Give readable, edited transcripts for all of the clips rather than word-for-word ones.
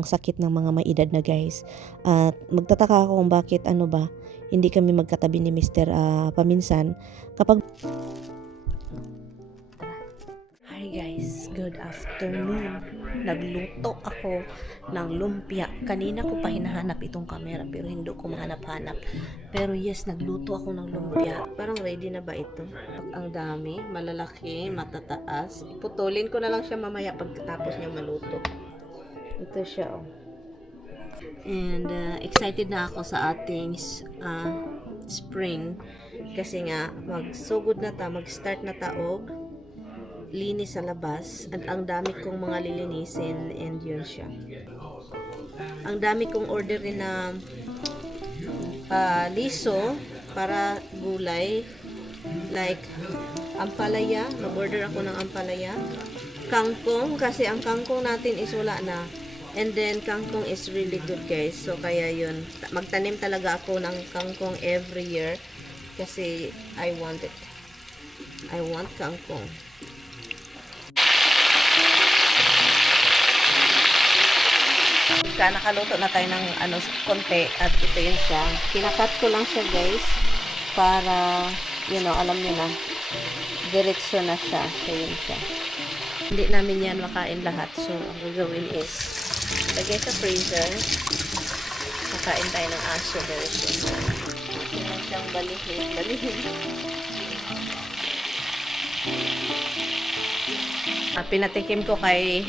ang sakit ng mga may edad na guys. At magtataka ako kung bakit hindi kami magkatabi ni Mr. Paminsan kapag. Hi guys, good afternoon. Nagluto ako ng lumpia. Kanina ko pa hinahanap itong camera pero hindi ko mahanap-hanap. Pero yes, nagluto ako ng lumpia. Parang ready na ba ito? Ang dami, malalaki, matataas. Putulin ko na lang siya mamaya pagkatapos niya maluto. Ito siya oh. And excited na ako sa ating spring kasi nga magsugod na ta, mag-start na taog linis sa labas at ang dami kong mga lilinisin and yun siya. Ang dami kong order rin na liso para gulay like ampalaya, mag-order ako ng ampalaya, kangkong kasi ang kangkong natin is wala na, and then kangkong is really good guys, so kaya yun, magtanim talaga ako ng kangkong every year kasi I want it. I want kangkong. Nakaluto na tayo ng konti at ito yun siya. Kinakat ko lang siya guys para alam niyo na diretso na siya. So yun siya. Hindi namin yan makain lahat. So ang gagawin is lagay sa freezer. Makain tayo ng aso version. Yan siyang balihin. Pinatikim ko kay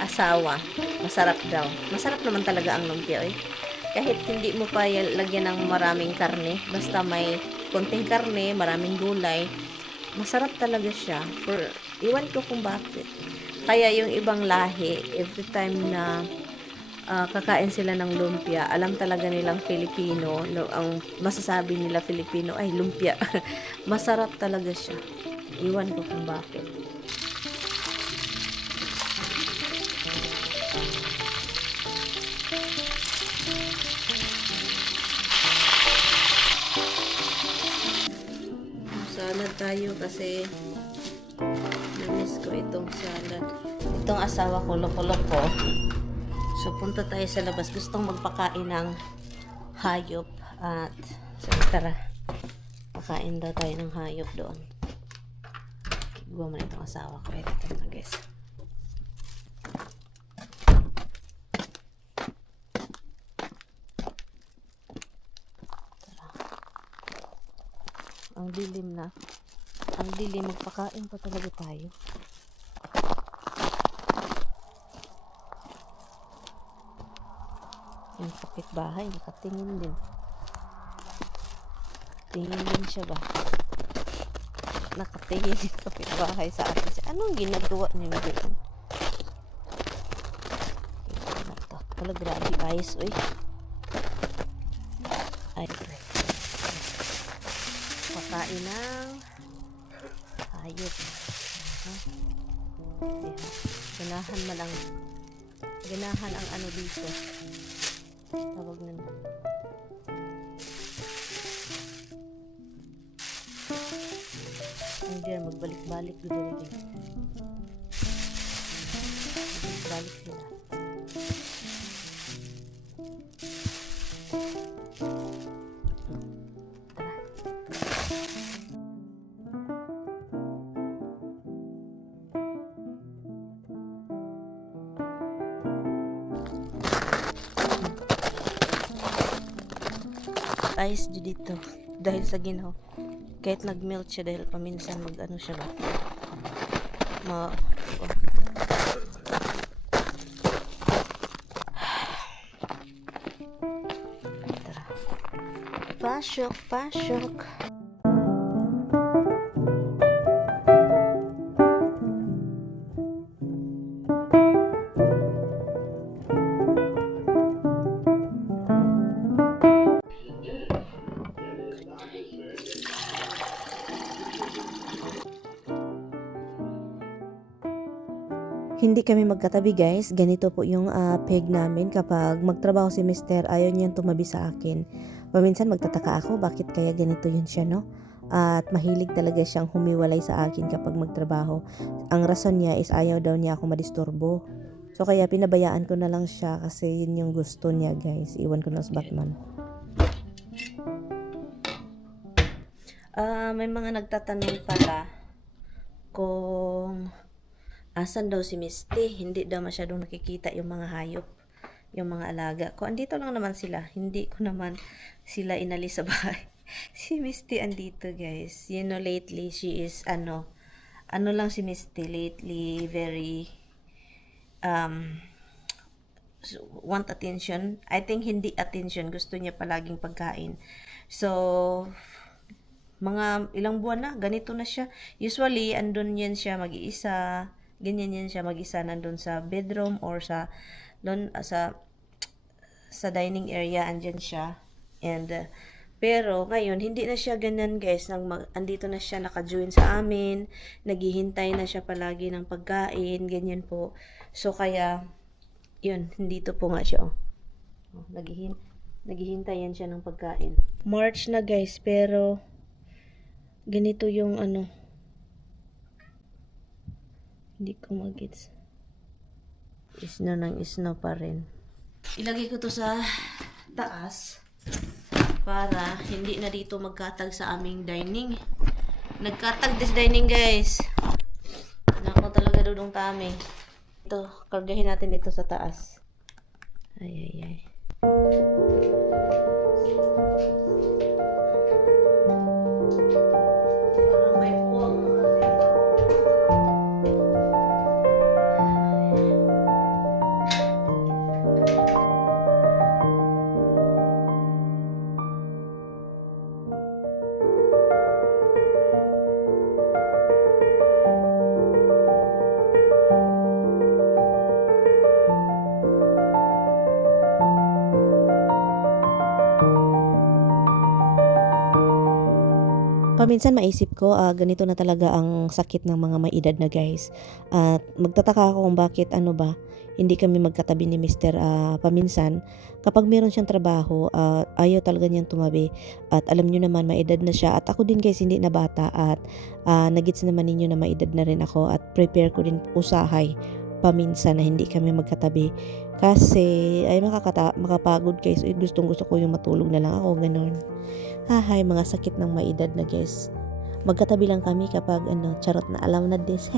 asawa. Masarap daw. Masarap naman talaga ang lumpia eh. Kahit hindi mo pa lagyan ng maraming karne, basta may konting karne, maraming gulay, masarap talaga siya. Iwan ko kung bakit. Kaya yung ibang lahi, every time na kakain sila ng lumpia, alam talaga nilang Filipino, ang masasabi nila Filipino ay lumpia. Masarap talaga siya. Iwan ko kung bakit. Salad tayo kasi namiss ko itong salad. Itong asawa ko loko-loko. So punta tayo sa labas. Gustong magpakain ng hayop at tara. Pakain daw tayo ng hayop doon. Kiguha mo na itong asawa ko. Ito na guys. Ang dilim na. Ang dilim, magpakain pa talaga tayo. Yung kapitbahay, nakatingin din. Tingin din siya ba? Nakatingin yung kapitbahay sa atin. Anong ginagawa niyo dito? Ano to? Wala, grabe ayos, uy. Ay, pakain ng hayop. Ganahan man ang ganahan ang ano dito. Tawag na. Hindi magbalik-balik dito rin. Magbalik sila. Ice dito dahil sa ginaw, kahit nag-melt siya dahil paminsan mag-ano siya ba tara, pasyok. Hindi kami magkatabi guys, ganito po yung peg namin kapag magtrabaho si Mr. Ayaw niyang tumabi sa akin. Paminsan magtataka ako bakit kaya ganito yun siya, no? At mahilig talaga siyang humiwalay sa akin kapag magtrabaho. Ang rason niya is ayaw daw niya ako madisturbo. So kaya pinabayaan ko na lang siya kasi yun yung gusto niya guys. Iwan ko na sa Batman. May mga nagtatanong pala kung asan daw si Misty. Hindi daw masyadong nakikita yung mga hayop, yung mga alaga ko. Andito lang naman sila. Hindi ko naman sila inalis sa bahay. Si Misty andito guys. You know, lately she is ano lang si Misty lately, very want attention. I think hindi attention, gusto niya palaging pagkain. So mga ilang buwan na ganito na siya. Usually andun yan siya mag-iisa, ganyan yan siya mag-isa, nandun sa bedroom or sa dining area, andyan siya. And pero ngayon hindi na siya ganyan guys, andito na siya, naka-join sa amin, naghihintay na siya palagi ng pagkain, ganyan po. So kaya yun, dito po nga siya, naghihintay yan siya ng pagkain. March na guys, pero ganito yung ano, hindi ko magets. Isno ng isno pa rin. Ilagay ko to sa taas para hindi na dito magkatag sa aming dining. Nagkatag this dining guys. Nako talaga dudong tami. Ito, kargahin natin dito sa taas. Ay. Parang may puwang. Paminsan maisip ko, ganito na talaga ang sakit ng mga may edad na guys. At magtataka ako kung bakit hindi kami magkatabi ni Mr. Paminsan, kapag meron siyang trabaho, ayaw talaga niyang tumabi. At alam niyo naman, may edad na siya. At ako din guys, hindi na bata. At nagits naman ninyo na may edad na rin ako. At prepare ko din usahay paminsan na hindi kami magkatabi. Kasi ay makapagod guys. Gustong gusto ko yung matulog na lang ako, ganon. Hahay, mga sakit ng may edad na guys. Magkatabi lang kami kapag charot na alam na this.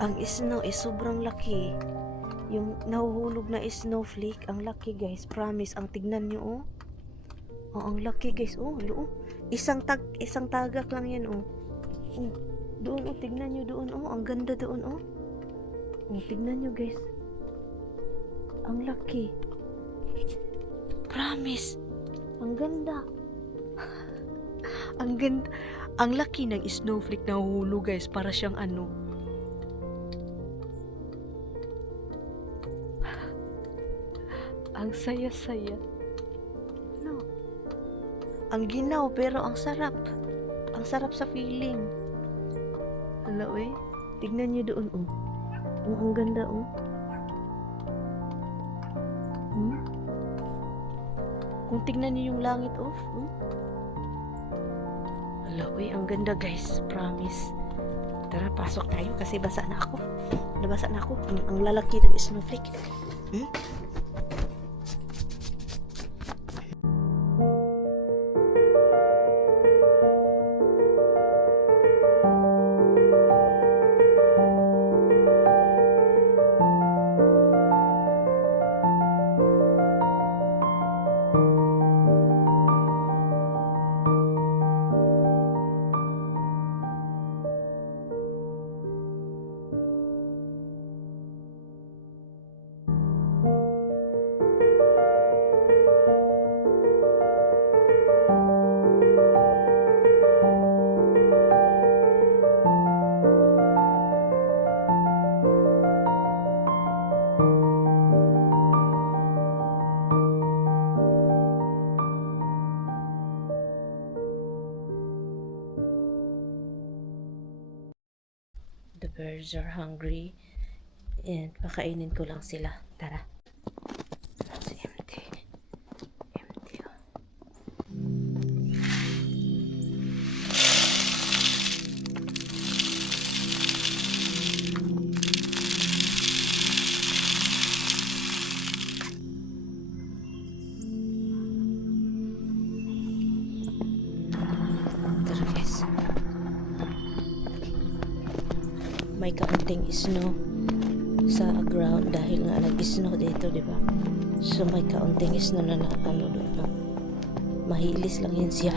Ang snow is sobrang laki. Yung nahuhulog na snowflake, ang laki guys, promise. Ang tignan nyo ang laki guys, isang tagak lang yan doon tignan nyo doon, ang ganda doon tignan nyo guys, ang laki, promise, ang ganda. Ang ganda, ang laki ng snowflake na nahuhulog guys, para siyang ang saya-saya. Ang ginaw pero ang sarap. Ang sarap sa feeling. Hello tignan niyo doon ang ganda Kung tignan niyo yung langit Hello ang ganda guys, promise. Tara, pasok tayo kasi basa na ako. Nabasa na ako. Ang lalaki ng snowflake. kids are hungry. And pakainin ko lang sila. Tara. It's empty. Empty. Tara guys. May kaunting snow sa ground dahil nga nag-snow dito, di ba? So may kaunting snow na ano doon. No? Mahilis lang yun siya.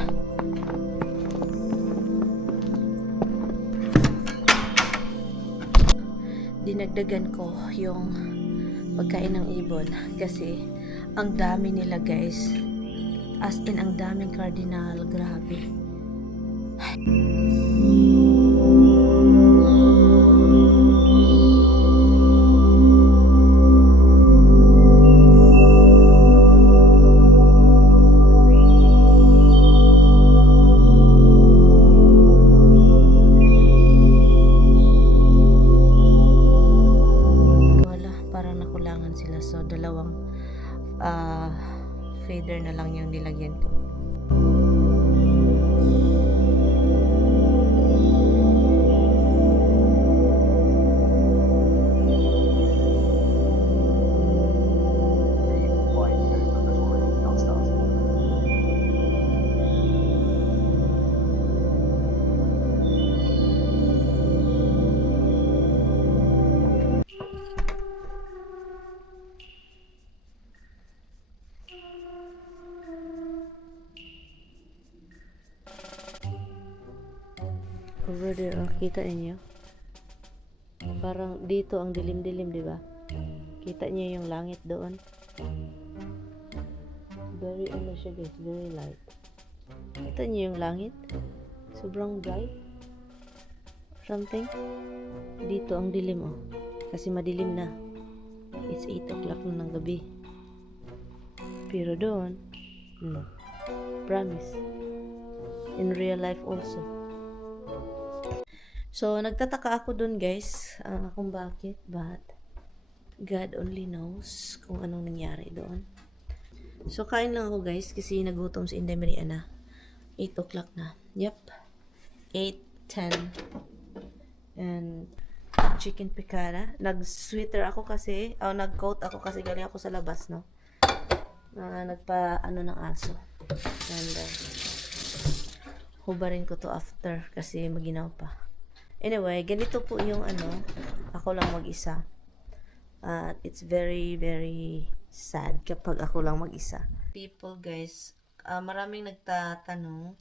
Dinagdagan ko yung pagkain ng ibon kasi ang dami nila guys. As in ang daming cardinal, grabe. Sila, so dalawang feeder na lang yung nilagyan ko. Over there, oh, kita niyo? Parang dito ang dilim-dilim, di ba? Kita niyo yung langit doon? Very ano siya guys, very light. Kita niyo yung langit? Sobrang bright. Something. Dito ang dilim, oh. Kasi madilim na. It's 8 o'clock na ng gabi. Pero doon, promise. In real life also. So, nagtataka ako dun guys kung bakit, but God only knows kung anong nangyari doon. So, kain lang ako guys kasi nagutom si Inday Maria na. 8 o'clock na. Yep. 8:10. And chicken picada. Nag-sweater ako kasi, nag-coat ako kasi galing ako sa labas, no? Nagpa-ano ng aso. And hubarin ko to after kasi maginaw pa. Anyway, ganito po yung ako lang mag-isa. It's very, very sad kapag ako lang mag-isa. People guys, maraming nagtatanong,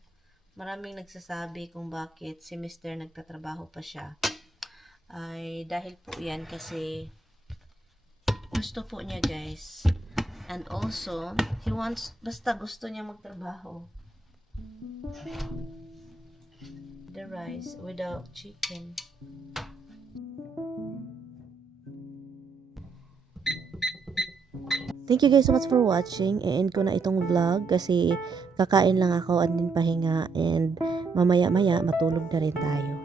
maraming nagsasabi kung bakit si Mr. nagtatrabaho pa siya. Ay dahil po yan kasi gusto po niya guys. And also, he wants, basta gusto niya magtrabaho. The rice without chicken. Thank you guys so much for watching. I-end ko na itong vlog kasi kakain lang ako at din pahinga and mamaya-maya matulog na rin tayo.